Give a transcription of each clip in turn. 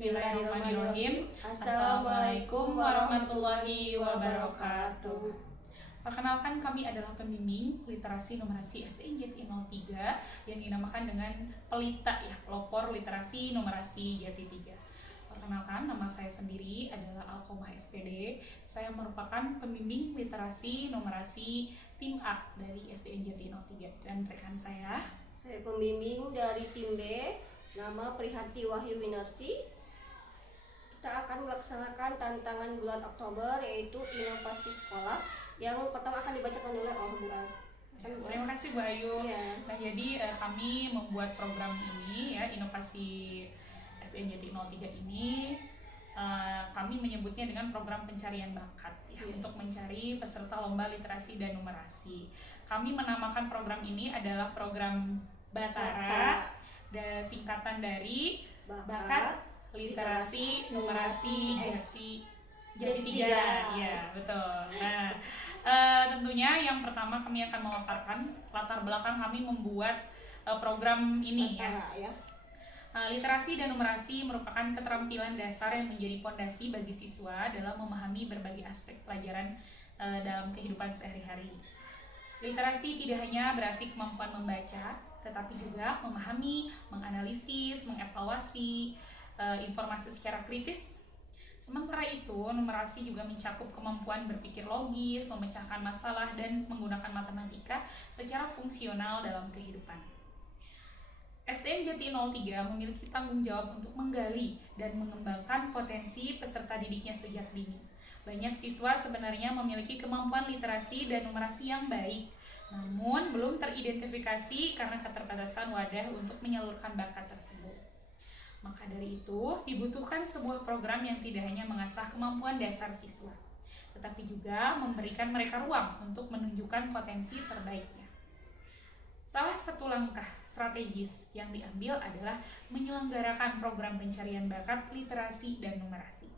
Bismillahirrahmanirrahim. Assalamualaikum warahmatullahi wabarakatuh. Perkenalkan, kami adalah pembimbing literasi numerasi SDN Jati 03 yang dinamakan dengan Pelita ya, pelopor literasi numerasi Jati 3. Perkenalkan, nama saya sendiri adalah Alkomah SPD. Saya merupakan pembimbing literasi numerasi tim A dari SDN Jati 03, dan rekan saya pembimbing dari tim B, nama Priharti Wahyu Winarsi. Kita akan melaksanakan tantangan bulan Oktober, yaitu inovasi sekolah, yang pertama akan dibacakan oleh Bu An. Terima kasih Bu Ayu. Ya. Nah, jadi kami membuat program ini ya, inovasi SDN Jati 03 ini kami menyebutnya dengan program pencarian bakat ya, untuk mencari peserta lomba literasi dan numerasi. Kami menamakan program ini adalah program Batara, dan singkatan dari Bakat Literasi Numerasi Jati 3. Ya, betul. Nah, tentunya yang pertama kami akan memaparkan latar belakang kami membuat program ini ya. Literasi dan numerasi merupakan keterampilan dasar yang menjadi fondasi bagi siswa dalam memahami berbagai aspek pelajaran dalam kehidupan sehari-hari. Literasi tidak hanya berarti kemampuan membaca, tetapi juga memahami, menganalisis, mengevaluasi informasi secara kritis. Sementara itu, numerasi juga mencakup kemampuan berpikir logis, memecahkan masalah, dan menggunakan matematika secara fungsional dalam kehidupan. SDN Jati 03 memiliki tanggung jawab untuk menggali dan mengembangkan potensi peserta didiknya sejak dini. Banyak siswa sebenarnya memiliki kemampuan literasi dan numerasi yang baik, namun belum teridentifikasi karena keterbatasan wadah untuk menyalurkan bakat tersebut. Maka dari itu, dibutuhkan sebuah program yang tidak hanya mengasah kemampuan dasar siswa, tetapi juga memberikan mereka ruang untuk menunjukkan potensi terbaiknya. Salah satu langkah strategis yang diambil adalah menyelenggarakan program pencarian bakat literasi dan numerasi,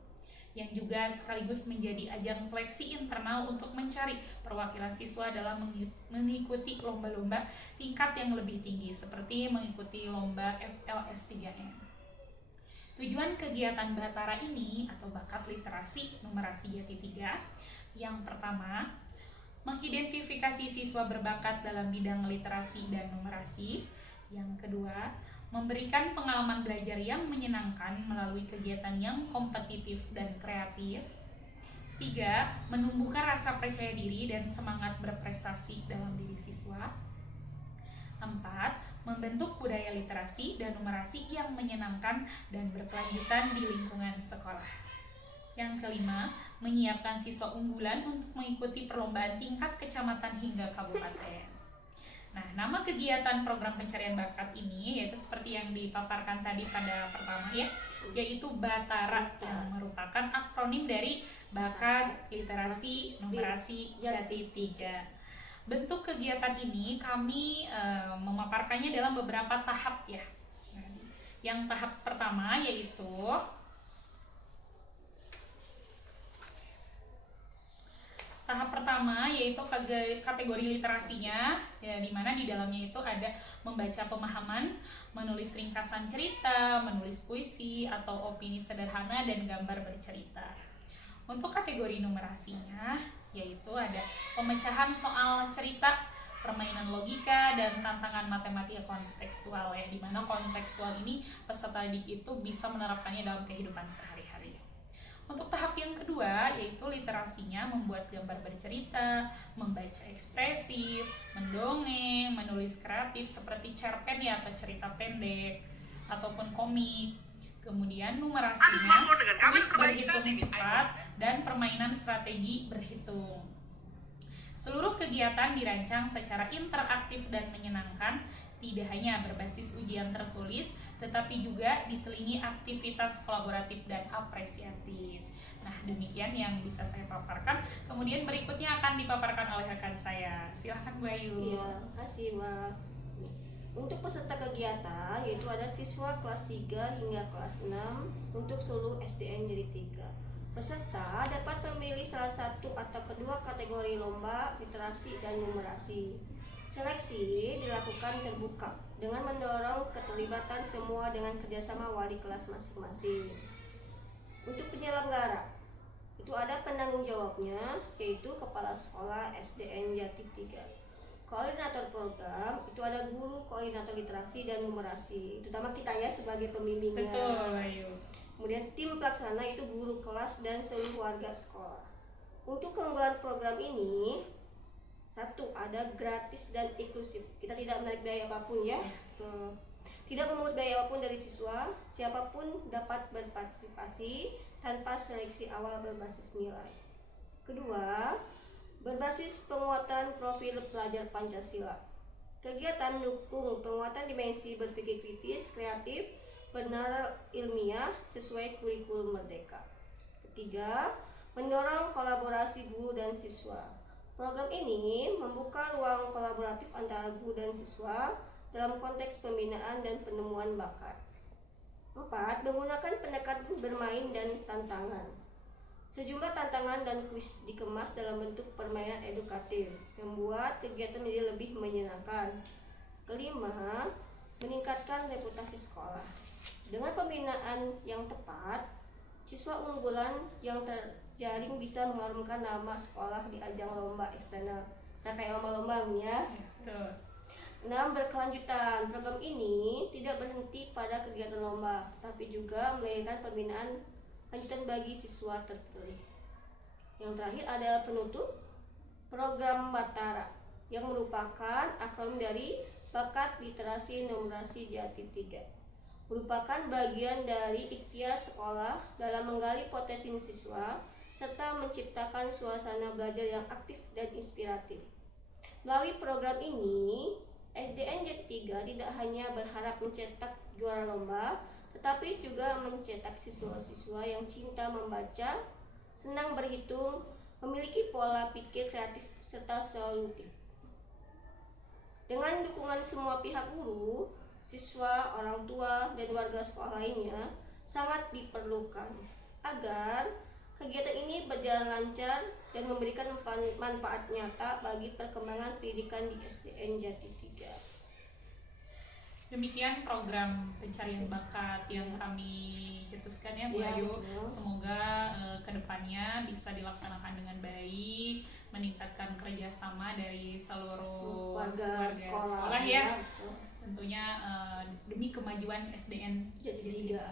yang juga sekaligus menjadi ajang seleksi internal untuk mencari perwakilan siswa dalam mengikuti lomba-lomba tingkat yang lebih tinggi, seperti mengikuti lomba FLS 3M. Tujuan kegiatan Batara ini atau Bakat Literasi Numerasi Jati 3, yang pertama, mengidentifikasi siswa berbakat dalam bidang literasi dan numerasi. Yang kedua, memberikan pengalaman belajar yang menyenangkan melalui kegiatan yang kompetitif dan kreatif. 3. Menumbuhkan rasa percaya diri dan semangat berprestasi dalam diri siswa. 4. Membentuk budaya literasi dan numerasi yang menyenangkan dan berkelanjutan di lingkungan sekolah. Yang kelima, menyiapkan siswa unggulan untuk mengikuti perlombaan tingkat kecamatan hingga kabupaten. Nah, nama kegiatan program pencarian bakat ini yaitu seperti yang dipaparkan tadi pada pertama ya, yaitu Batara, yang merupakan akronim dari Bakat Literasi Numerasi Jati 3. Bentuk kegiatan ini kami memaparkannya dalam beberapa tahap ya. Yang tahap pertama yaitu kategori literasinya ya, di mana di dalamnya itu ada membaca pemahaman, menulis ringkasan cerita, menulis puisi atau opini sederhana, dan gambar bercerita. Untuk kategori numerasinya yaitu ada pemecahan soal cerita, permainan logika, dan tantangan matematika kontekstual ya, di mana kontekstual ini peserta didik itu bisa menerapkannya dalam kehidupan sehari-hari. Untuk tahap yang kedua yaitu literasinya membuat gambar bercerita, membaca ekspresif, mendongeng, menulis kreatif seperti cerpen ya, atau cerita pendek ataupun komik. Kemudian numerasinya tulis berhitung cepat dan permainan strategi berhitung. Seluruh kegiatan dirancang secara interaktif dan menyenangkan, tidak hanya berbasis ujian tertulis, tetapi juga diselingi aktivitas kolaboratif dan apresiatif. Nah, demikian yang bisa saya paparkan. Kemudian berikutnya akan dipaparkan oleh rekan saya. Silahkan Bu Ayu. Iya, kasih Mbak. Untuk peserta kegiatan yaitu ada siswa kelas 3 hingga kelas 6 untuk seluruh SDN Jati 3. Peserta dapat memilih salah satu atau kedua kategori lomba literasi dan numerasi. Seleksi dilakukan terbuka dengan mendorong keterlibatan semua dengan kerjasama wali kelas masing-masing. Untuk penyelenggara itu ada penanggung jawabnya, yaitu Kepala Sekolah SDN Jati 3. Koordinator program itu ada guru koordinator literasi dan numerasi, terutama kita ya sebagai pembimbingnya. Betul, Ayu. Kemudian tim pelaksana itu guru kelas dan seluruh warga sekolah. Untuk keunggulan program ini, satu, ada gratis dan inklusif. Kita tidak menarik biaya apapun ya. Tidak memungut biaya apapun dari siswa. Siapapun dapat berpartisipasi tanpa seleksi awal berbasis nilai. Kedua, berbasis penguatan profil pelajar Pancasila. Kegiatan mendukung penguatan dimensi berpikir kritis, kreatif, benar ilmiah sesuai kurikulum merdeka. Ketiga, mendorong kolaborasi guru dan siswa. Program ini membuka ruang kolaboratif antara guru dan siswa dalam konteks pembinaan dan penemuan bakat. 4. Menggunakan pendekatan bermain dan tantangan. Sejumlah tantangan dan kuis dikemas dalam bentuk permainan edukatif, membuat kegiatan menjadi lebih menyenangkan. Kelima, meningkatkan reputasi sekolah. Dengan pembinaan yang tepat, siswa unggulan yang terjaring bisa mengharumkan nama sekolah di ajang lomba eksternal. Sampai lomba-lomba ya. Betul. 6. Berkelanjutan. Program ini tidak berhenti pada kegiatan lomba, tapi juga melahirkan pembinaan lanjutan bagi siswa terpilih. Yang terakhir ada penutup, program Batara, yang merupakan akronim dari Bakat Literasi Numerasi Jati 3. Merupakan bagian dari ikhtiar sekolah dalam menggali potensi siswa serta menciptakan suasana belajar yang aktif dan inspiratif. Melalui program ini, SDN Jati 3 tidak hanya berharap mencetak juara lomba, tetapi juga mencetak siswa-siswa yang cinta membaca, senang berhitung, memiliki pola pikir kreatif serta solutif. Dengan dukungan semua pihak guru, siswa, orang tua, dan warga sekolah lainnya sangat diperlukan agar kegiatan ini berjalan lancar dan memberikan manfaat nyata bagi perkembangan pendidikan di SDN Jati 3. Demikian program pencarian bakat yang kami cetuskan ya Bu Ayu. Semoga kedepannya bisa dilaksanakan dengan baik, meningkatkan kerjasama dari seluruh warga sekolah ya. Tentunya demi kemajuan SDN Jati 3.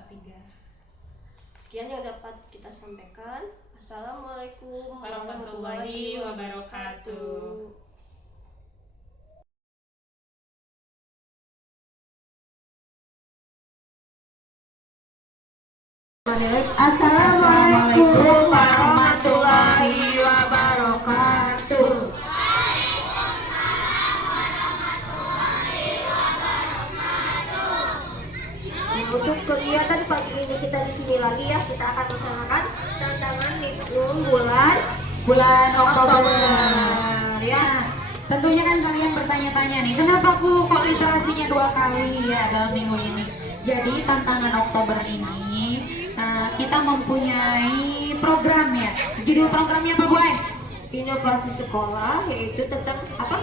Sekian yang dapat kita sampaikan. Assalamualaikum warahmatullahi wabarakatuh. Assalamualaikum warahmatullahi wabarakatuh. Untuk kegiatan pagi ini kita di sini lagi ya, kita akan melaksanakan tantangan Niflung bulan Oktober ya. Tentunya kan kalian bertanya-tanya nih, kenapa Bu kok literasinya 2 kali ya dalam minggu ini? Jadi tantangan Oktober ini kita mempunyai program ya. Judul programnya apa Bu Ai? Inovasi sekolah, yaitu tentang apa?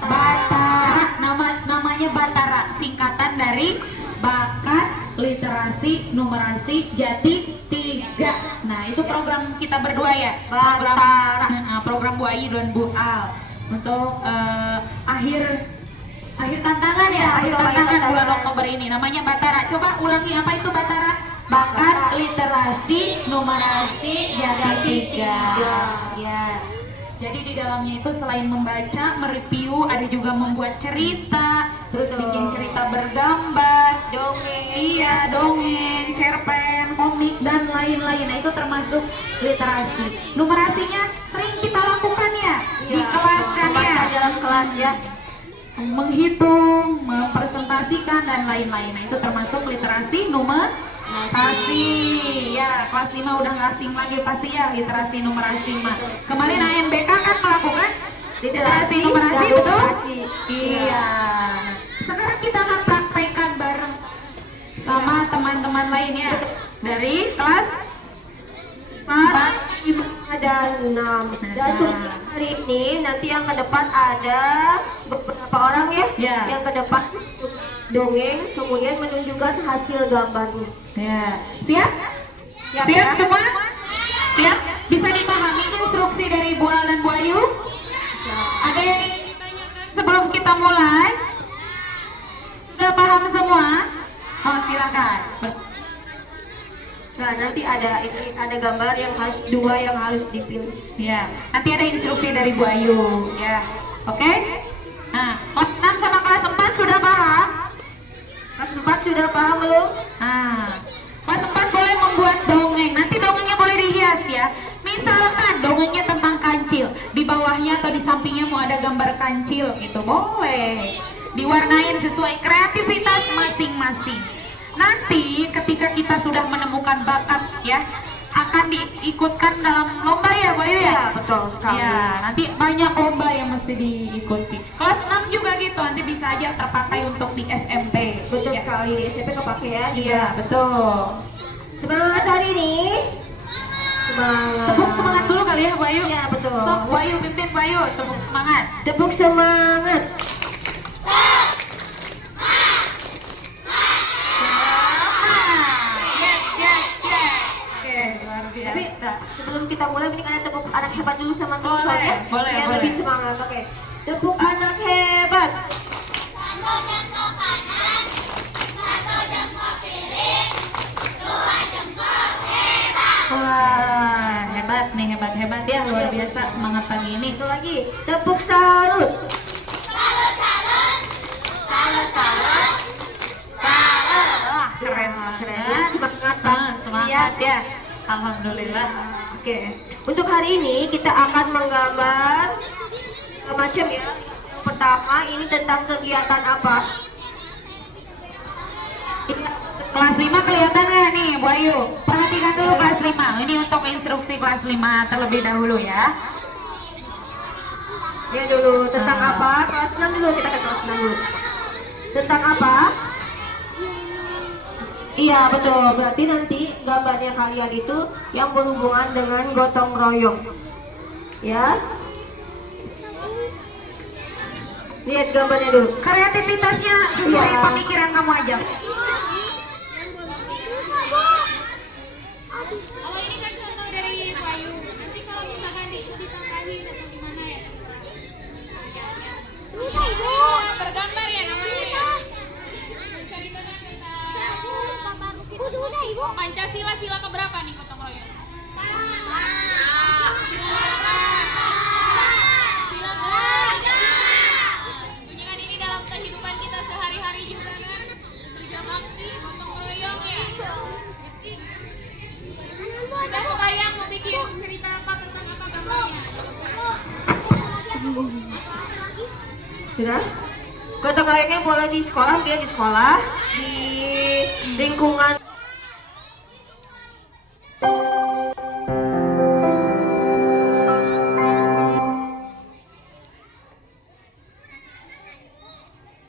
Batara. Namanya Batara, singkatan dari Bakat Literasi Numerasi Jati 3. Nah, itu program kita berdua ya. Program Bu Ayi dan Bu Al untuk akhir tantangan ya. Akhir tantangan bulan Oktober ini namanya Batara. Coba ulangi, apa itu Batara? Bakat Literasi Numerasi Jati 3. Ya. Jadi di dalamnya itu selain membaca, mereview, ada juga membuat cerita, terus bikin cerita bergambar, dongeng, cerpen, komik dan lain-lain. Nah, itu termasuk literasi. Numerasinya sering kita lakukan ya di kelas kan ya. Dalam kelas ya. Menghitung, mempresentasikan dan lain-lain. Nah, itu termasuk literasi numerasi. Ya, kelas 5 udah nggak asing lagi pasti ya literasi numerasi mah. Kemarin AMBK kan melakukan literasi numerasi, betul? Iya. Sekarang kita akan praktekkan bareng sama teman-teman lainnya dari kelas 4, 5, dan 6. Dan hari ini nanti yang ke depan ada beberapa orang ya. Yang ke depan dongeng, kemudian menunjukkan hasil gambarnya. Ya, siap? Siap, Siap ya? semua? Siap? Bisa dipahami instruksi dari Bu Al dan Bu Ayu? Ada yang ingin ditanyakan sebelum kita mulai? Sudah paham semua? Oh, silakan. Nah, nanti ada gambar yang harus dua yang harus dipilih. Ya, nanti ada instruksi dari Bu Ayu. Ya, oke? Nah, kelas 6 sama kelas 4 sudah paham? Kelas 4 sudah paham belum? Nah, kelas 4 boleh membuat dongeng. Nanti dongengnya boleh dihias ya. Misalkan dongengnya tentang kancil, di bawahnya atau di sampingnya mau ada gambar kancil gitu, boleh. Diwarnain sesuai kreativitas masing-masing. Nanti ketika kita sudah menemukan bakat ya, akan diikutkan dalam lomba ya, Bayu ya? Ya, betul sekali. Ya, nanti banyak lomba yang mesti diikuti. Kelas 6 juga gitu, nanti bisa aja terpakai untuk di SMP. Betul Ya. sekali, di SMP kepake ya. Iya, betul. Semangat hari ini. Semangat. Tepuk semangat dulu kali ya, Bayu. Ya, betul. Sok, Bayu, pimpin Bayu, tepuk semangat. Tepuk semangat. Oke, luar Tapi biasa. sebelum kita mulai, ini ada tepuk anak hebat dulu sama Boleh, soalnya. boleh, Biar boleh. lebih semangat. Oke. Tepuk anak hebat. Wah, hebat nih, hebat ya, luar biasa semangat pagi ini. Itu lagi. Tepuk salut. Wah, keren Keren. banget. Semangat, Ah, Pak. semangat ya. Alhamdulillah. Oke. Untuk hari ini kita akan menggambar macam ya. Yang pertama ini tentang kegiatan apa? Ini Kelas 5 kelihatan nggak nih, Bu Ayu? Perhatikan dulu kelas 5. Ini untuk instruksi kelas 5 terlebih dahulu ya. ya dulu tentang Ah. apa? Kelas 6 dulu, kita ke kelas 6 dulu. Tentang apa? Iya betul. Berarti nanti gambarnya kalian itu yang berhubungan dengan gotong royong. Ya. Lihat gambarnya dulu. Kreativitasnya sesuai Iya. pemikiran kamu aja. Kalau ini kan contoh dari Bayu. Nanti kalau misalkan ditambahin atau gimana ya terserah. Susah ibu. Bergambar ya namanya ya. Menceritakan tentang susah ibu. Pancasila sila keberapa nih gotong royong? Sila tentunya kan ini dalam kehidupan kita sehari-hari juga kan. Kerja bakti, gotong royong ya. Sudah kebayang mau bikin cerita apa tentang apa gambarnya? Sudah? Gotong royongnya boleh di sekolah, dia di sekolah, di lingkungan.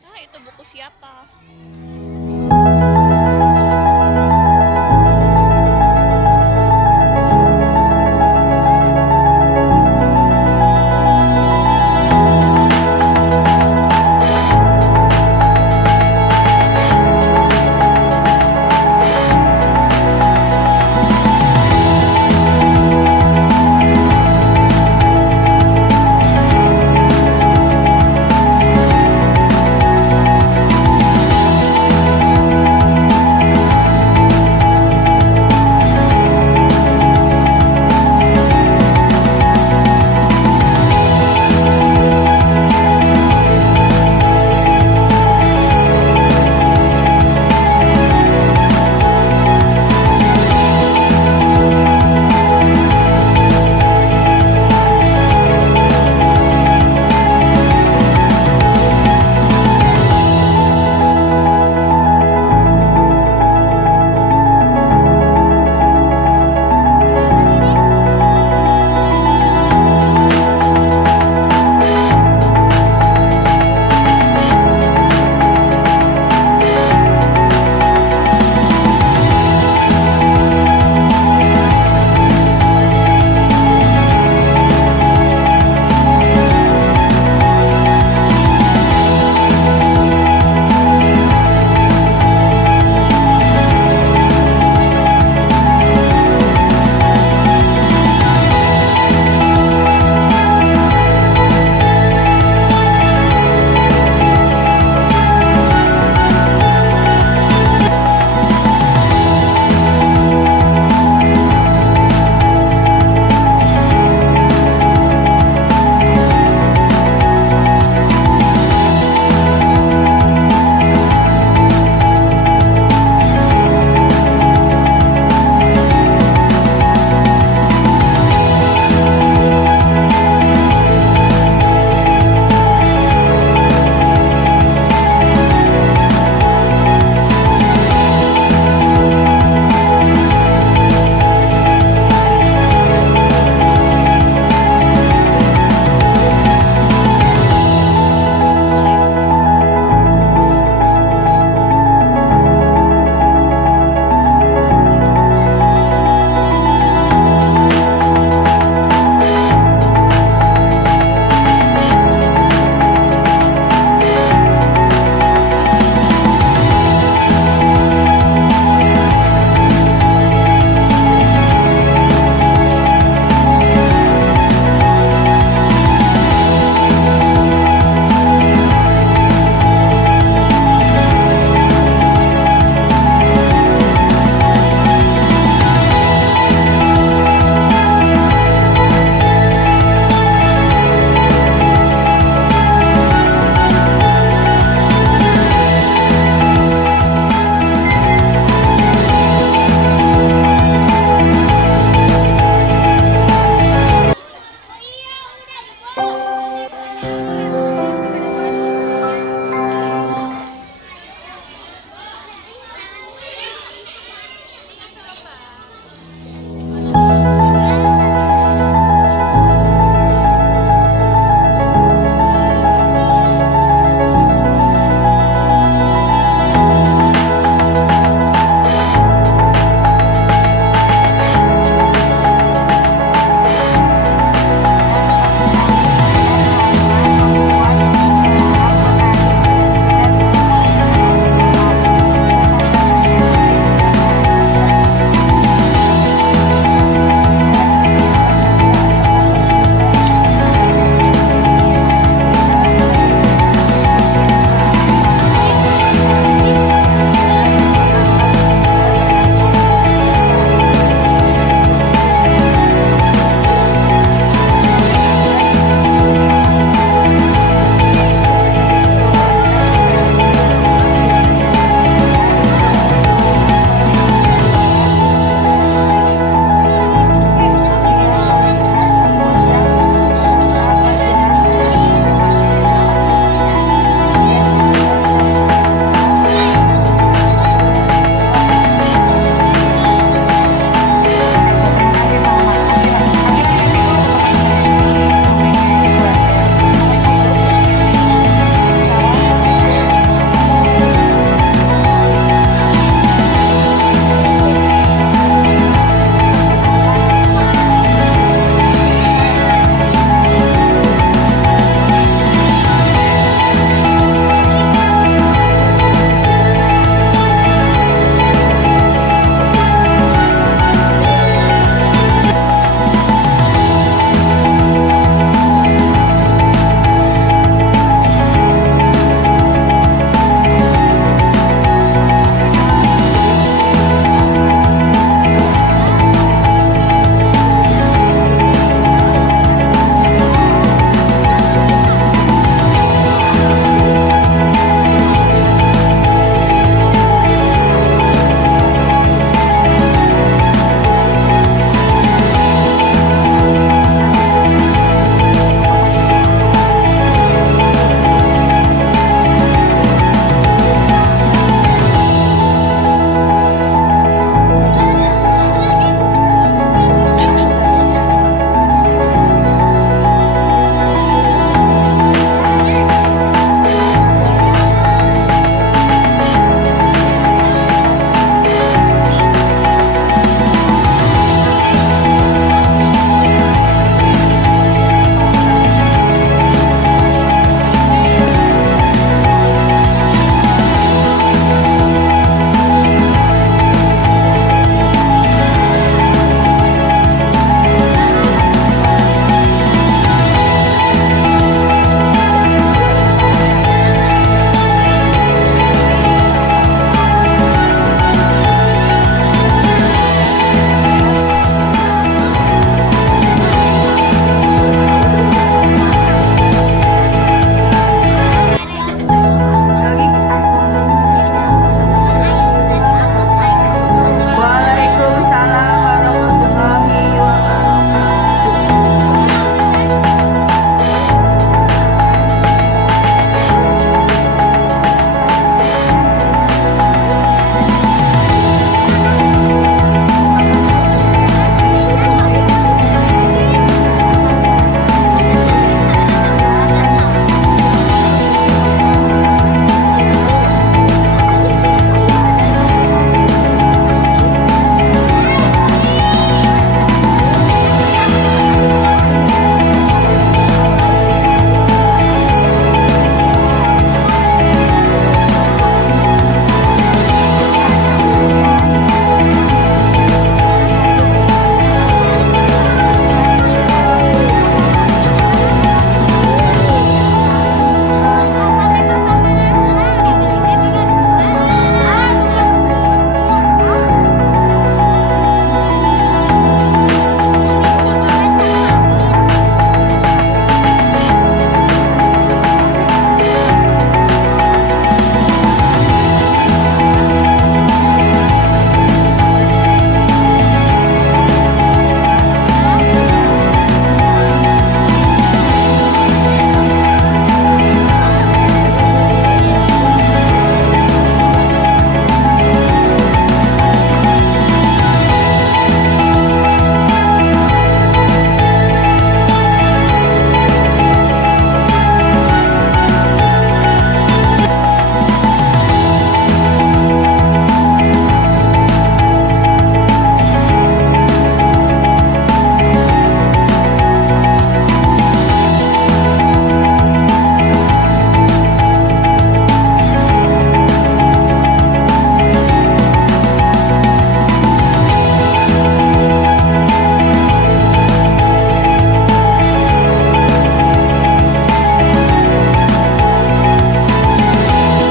Ah, itu buku siapa?